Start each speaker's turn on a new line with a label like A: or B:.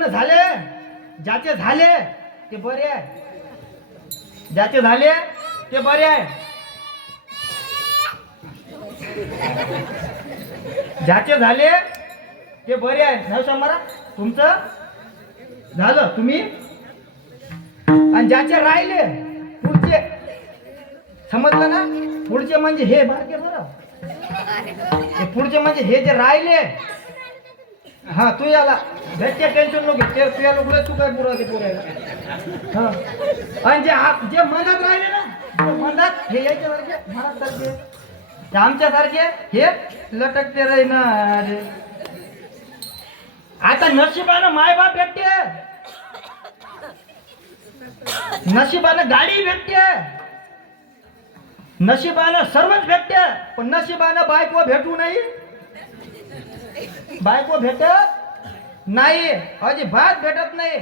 A: लग्न झाले? ज्याचे झाले ते बरे आहे. ज्याचे झाले ते बरे आहे. ज्याचे झाले ते बरे आहे. नाही हो शंभरा तुमचं? झालं. तुम्ही? आणि ज्याचे राहिले पुढचे? समजलं ना? पुढचे म्हणजे हे बारके बरं. पुढचे म्हणजे हे जे राहिले हा तू याला. भेटते टेन्शन नको घे. ते तू याला लोक तू काय पुरा घेतो हा. आणि जे आप- जे मनात राहिले ना जे मनात हे याच्यासारखे मनात सारखे ते आमच्यासारखे हे लटकते राहणार. आता नशिबानं मायबाप भेटते. नशिबानं गाडी भेटते. नशिबानं सर्वच भेटते पण नशिबानं बायको भेटू नाही. बायको भेटत नाही. अजिबात भेटत नाही.